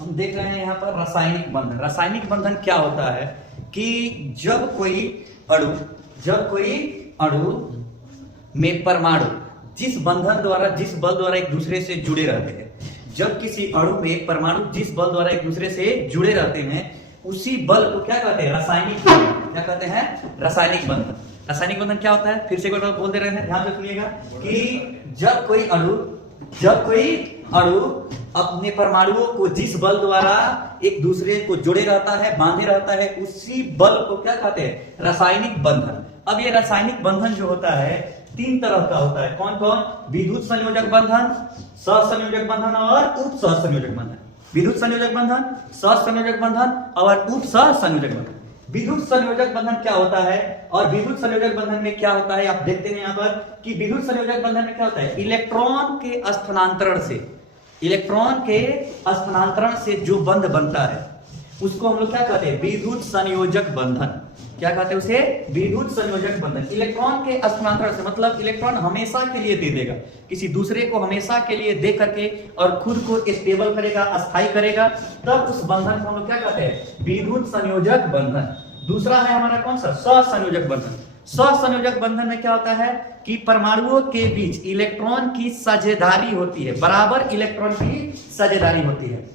हम देख रहे हैं यहाँ पर रासायनिक बंधन। रासायनिक बंधन क्या होता है कि जब कोई अणु में परमाणु जिस बंधन द्वारा, जिस बल द्वारा एक दूसरे से जुड़े रहते हैं, जब किसी अणु में परमाणु जिस बल द्वारा एक दूसरे से जुड़े रहते हैं, उसी बल को क्या कहते हैं? रासायनिक बंधन। क्या कहते हैं? रासायनिक बंधन। रासायनिक बंधन क्या होता है? फिर से एक बार बोल दे रहे हैं, ध्यान से सुनिएगा कि जब कोई अणु अपने परमाणुओं को जिस बल द्वारा एक दूसरे को जोड़े रहता है, बांधे रहता है, उसी बल को क्या कहते हैं? रासायनिक बंधन। अब ये रासायनिक बंधन जो होता है 3 तरह का होता है। कौन कौन? विद्युत संयोजक बंधन, सहसंयोजक बंधन और उप सहसंयोजक बंधन। विद्युत संयोजक बंधन, सहसंयोजक बंधन और उप सहसंयोजक बंधन। विद्युत संयोजक बंधन क्या होता है और विद्युत संयोजक बंधन में क्या होता है? आप देखते हैं यहाँ पर कि विद्युत संयोजक बंधन में क्या होता है? इलेक्ट्रॉन के स्थानांतरण से जो बंध बनता है उसको हम लोग क्या कहते हैं? विद्युत संयोजक बंधन। क्या कहते हैं उसे? विद्युत संयोजक बंधन। इलेक्ट्रॉन के स्थानांतरण से मतलब इलेक्ट्रॉन हमेशा के लिए दे देगा, किसी दूसरे को हमेशा के लिए दे करके और खुद को स्टेबल करेगा, अस्थायी करेगा, तब उस बंधन को हम लोग क्या कहते हैं? विद्युत संयोजक बंधन। दूसरा है हमारा कौन सा? सहसंयोजक बंधन। सहसंयोजक बंधन में क्या होता है कि परमाणुओं के बीच इलेक्ट्रॉन की साझेदारी होती है, बराबर इलेक्ट्रॉन की साझेदारी होती है,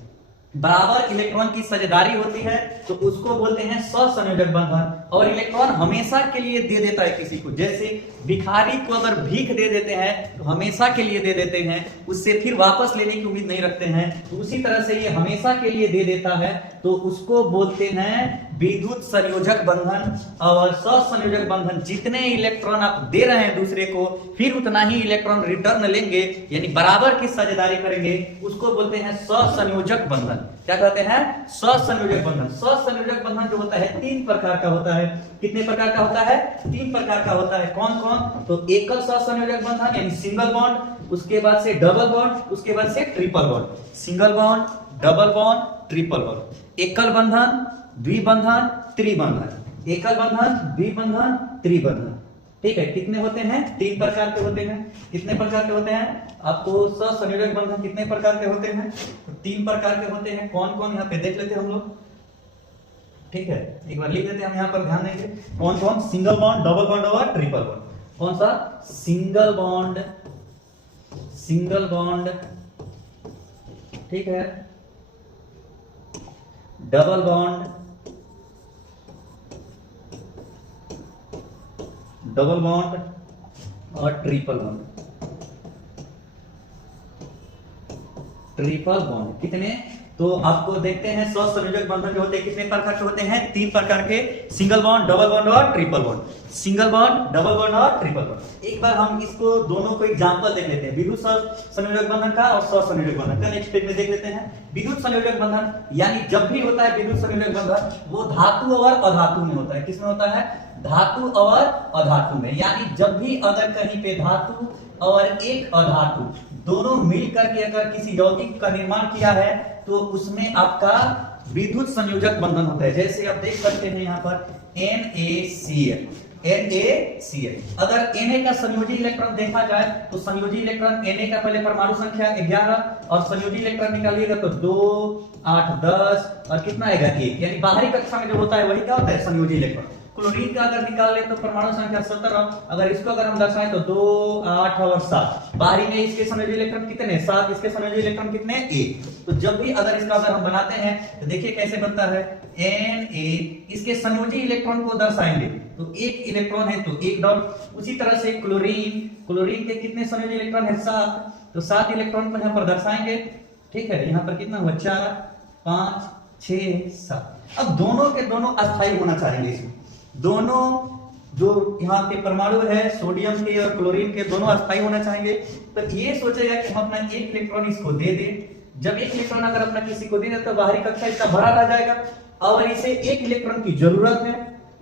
बराबर इलेक्ट्रॉन की साझेदारी होती है, तो उसको बोलते हैं सहसंयोजक बंधन। और इलेक्ट्रॉन हमेशा के लिए दे देता है किसी को, जैसे भिखारी को अगर भीख दे देते हैं तो हमेशा के लिए दे देते हैं, उससे फिर वापस लेने की उम्मीद नहीं रखते हैं, तो उसी तरह से ये हमेशा के लिए दे देता है, तो उसको बोलते हैं विद्युत संयोजक बंधन। और सहसंयोजक बंधन, जितने इलेक्ट्रॉन आप दे रहे हैं दूसरे को, फिर उतना ही इलेक्ट्रॉन रिटर्न लेंगे, यानी बराबर की साझेदारी करेंगे, उसको बोलते हैं सहसंयोजक बंधन। क्या कहते हैं? सहसंयोजक बंधन। सहसंयोजक बंधन जो होता है 3 प्रकार का होता है। कितने प्रकार का होता है? 3 प्रकार का होता है। कौन कौन? तो एकल सहसंयोजक बंधन यानी सिंगल बॉन्ड, उसके बाद से डबल बॉन्ड, उसके बाद से triple bond. Single bond, double bond, triple bond. एकल बंधन, द्विबंधन, त्रिबंधन। एकल बंधन, द्विबंधन, त्रिबंधन। ठीक है, कितने होते हैं? 3 प्रकार के होते हैं। कितने प्रकार के होते हैं? आपको सहसंयोजक बंधन कितने प्रकार के होते हैं? तो 3 प्रकार के होते हैं। कौन कौन? यहाँ पे देख लेते हैं हम लोग। ठीक है, एक बार लिख देते हैं हम यहाँ पर, ध्यान देंगे कौन कौन? सिंगल बॉन्ड, डबल बॉन्ड और ट्रिपल बॉन्ड। कौन सा? सिंगल बॉन्ड, सिंगल बॉन्ड, ठीक है, डबल बॉन्ड, डबल बॉन्ड और ट्रिपल बॉन्ड। ट्रिपल बॉन्ड कितने? तो आपको देखते हैं सहसंयोजक बंधन जो होते हैं कितने प्रकार के होते हैं? 3 प्रकार के। सिंगल बॉन्ड, डबल बॉन्ड और triple bond. Single bond, double bond और ट्रिपल बॉन्ड। एक बार हम इसको दोनों को एग्जांपल देख लेते हैं, विद्युत संयोजक बंधन का और सहसंयोजक बंधन का। नेक्स्ट पेज में देख लेते हैं। विद्युत संयोजक बंधन यानी जब भी होता है विद्युत संयोजक बंधन, वो धातु और अधातु में होता है। किसमें होता है? धातु और अधातु में। यानी जब भी अगर कहीं पे धातु और एक अधातु दोनों मिलकर के अगर किसी यौगिक का निर्माण किया है, तो उसमें आपका विद्युत संयोजक बंधन होता है। जैसे आप देख सकते हैं यहाँ पर NaCl। अगर Na का संयोजी इलेक्ट्रॉन देखा जाए तो संयोजी इलेक्ट्रॉन Na का पहले परमाणु संख्या 11 और संयोजी इलेक्ट्रॉन निकालिएगा तो 2, 8, 10 और कितना आएगा 1। यानी बाहरी कक्षा में जो होता है वही क्या होता है? संयोजी इलेक्ट्रॉन। क्लोरीन का अगर निकाल ले तो परमाणु संख्या 17, अगर इसको अगर हम दर्शाएं तो 2, 8 और 7। बाहरी में इसके संयोजी इलेक्ट्रॉन कितने? 7। इसके संयोजी इलेक्ट्रॉन कितने? 1। तो जब भी अगर इसका अगर हम बनाते हैं तो देखिए कैसे बनता है। Na, इसके संयोजी इलेक्ट्रॉन को दर्शाएंगे तो 1 इलेक्ट्रॉन है तो 1 डॉट। उसी तरह से क्लोरीन के कितने संयोजी इलेक्ट्रॉन है? 7। तो 7 इलेक्ट्रॉन को यहाँ पर दर्शाएंगे। ठीक है, यहाँ पर कितना हुआ? 4, 5, 6, 7। अब दोनों के दोनों अस्थायी होना चाहेंगे। इसमें दोनों जो यहाँ के परमाणु है सोडियम के और क्लोरीन के, दोनों अस्थायी होना चाहेंगे। तो ये सोचेगा कि हम अपना 1 इलेक्ट्रॉन इसको दे दें। जब 1 इलेक्ट्रॉन अगर अपना किसी को दे दें तो बाहरी कक्षा इसका भरा रह जाएगा, और इसे 1 इलेक्ट्रॉन की जरूरत है,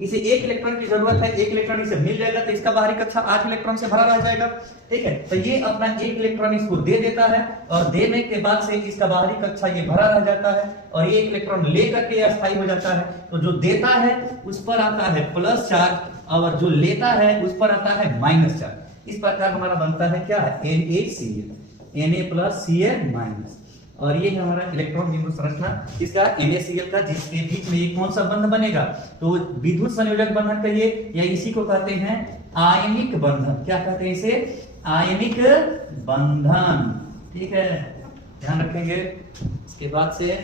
इसे 1 इलेक्ट्रॉन की जरूरत है, 1 इलेक्ट्रॉन इसे मिल जाएगा तो इसका बाहरी कक्षा 8 इलेक्ट्रॉन से भरा रह जाएगा। ठीक है, तो ये अपना 1 इलेक्ट्रॉन इसको दे देता है और देने के बाद से इसका बाहरी कक्षा ये भरा रह जाता है और ये 1 इलेक्ट्रॉन लेकर के अस्थायी हो जाता है। तो जो देता है उस पर आता है प्लस चार्ज और जो लेता है उस पर आता है माइनस चार्ज। इस प्रकार हमारा बनता है क्या है? NaCl, Na+Cl-। और ये है हमारा इलेक्ट्रॉन बीम संरचना इसका NaCl का, जिसके बीच में एक कौन सा बंध बनेगा, तो विद्युत संयोजक बंधन कहिए, या इसी को कहते हैं आयनिक बंधन। क्या कहते हैं इसे? आयनिक बंधन। ठीक है, ध्यान रखेंगे। इसके बाद से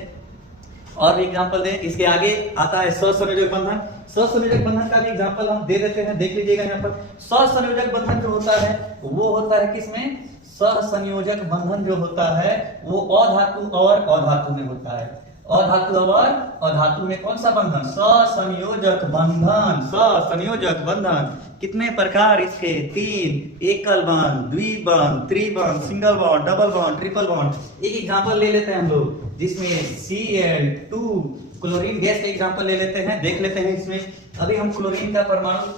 और भी एग्जांपल दें। इसके आगे आता है सहसंयोजक बंधन। सहसंयोजक बंधन का भी एग्जांपल हम दे देते हैं, देख लीजिएगा यहाँ पर। सहसंयोजक बंधन जो होता है वो होता है किसमें? सहसंयोजक बंधन जो होता है वो अधातु और अधातु में होता है। अधातु और अधातु में कौन सा बंधन? सहसंयोजक बंधन। सहसंयोजक बंधन कितने प्रकार इसके? 3, एकल बॉन्ड, द्विबंध, त्रिबंध, single bond, double bond, triple bond. एक एग्जांपल ले लेते हैं हम लोग, जिसमें Cl2 क्लोरीन गैस का एग्जांपल ले लेते हैं, देख लेते हैं। इसमें अभी हम क्लोरीन का परमाणु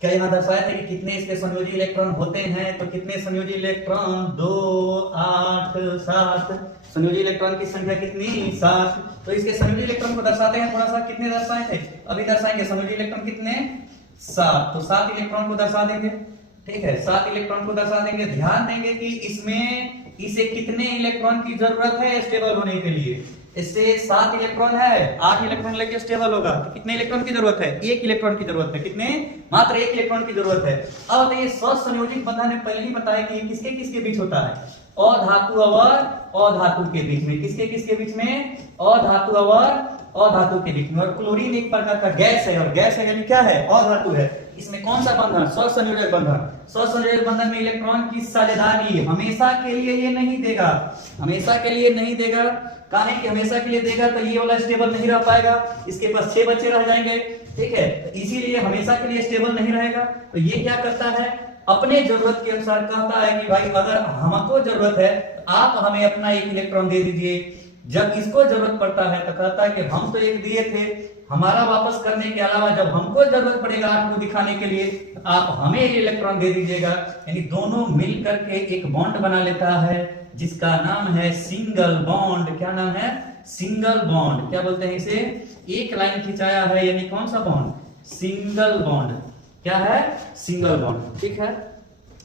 क्या यहाँ दर्शाए थे कि कितने इसके संयोजी इलेक्ट्रॉन होते हैं, तो कितने संयोजी इलेक्ट्रॉन? 2, 8, 7। संयोजी इलेक्ट्रॉन की संख्या कितनी? 7। तो इसके संयोजी इलेक्ट्रॉन को दर्शाते हैं, थोड़ा सा कितने दर्शाए थे, अभी दर्शाएंगे। संयोजी इलेक्ट्रॉन कितने? 7। तो 7 इलेक्ट्रॉन को दर्शा देंगे। ठीक है, 7 इलेक्ट्रॉन को दर्शा देंगे। ध्यान देंगे कि इसमें इसे कितने इलेक्ट्रॉन की जरूरत है स्टेबल होने के लिए? इससे 7 इलेक्ट्रॉन है, 8 इलेक्ट्रॉन लेके स्टेबल होगा, तो कितने इलेक्ट्रॉन की जरूरत है? 1 इलेक्ट्रॉन की जरूरत है। कितने? मात्र 1 इलेक्ट्रॉन की जरूरत है। अब बताइए, सहसंयोजक बंधन ने पहले ही बताया कि किसके किसके बीच होता है? अधातु और अधातु के बीच में। किसके किसके बीच में? अधातु और अधातु के बीच में। और क्लोरीन एक प्रकार का गैस है, और गैस है यानी क्या है? अधातु है। इसमें कौन सा बंधन? सहसंयोजक बंधन। सहसंयोजक बंधन में इलेक्ट्रॉन की साझेदारी हमेशा के लिए ये नहीं देगा, हमेशा के लिए नहीं देगा। काहे कि हमेशा के लिए देगा तो ये वाला स्टेबल नहीं रह पाएगा, इसके पास 6 बच्चे रह जाएंगे। ठीक है, तो इसीलिए हमेशा के लिए स्टेबल नहीं रहेगा। तो ये क्या करता है? अपने जरूरत के अनुसार कहता है कि भाई अगर हमको जरूरत है तो आप हमें अपना 1 इलेक्ट्रॉन दे दीजिए। जब इसको जरूरत पड़ता है तो कहता है कि हम तो 1 दिए थे, हमारा वापस करने के अलावा जब हमको जरूरत पड़ेगा आपको दिखाने के लिए, आप हमें 1 इलेक्ट्रॉन दे दीजिएगा। यानी दोनों मिलकर के एक बॉन्ड बना लेता है, जिसका नाम है सिंगल बॉन्ड। क्या नाम है? Single bond. क्या बोलते हैं इसे? एक लाइन खिंचाया है, यानी कौन सा बॉन्ड? Single bond. क्या है? Single bond. ठीक है,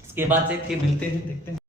इसके बाद से फिर मिलते हैं, देखते हैं।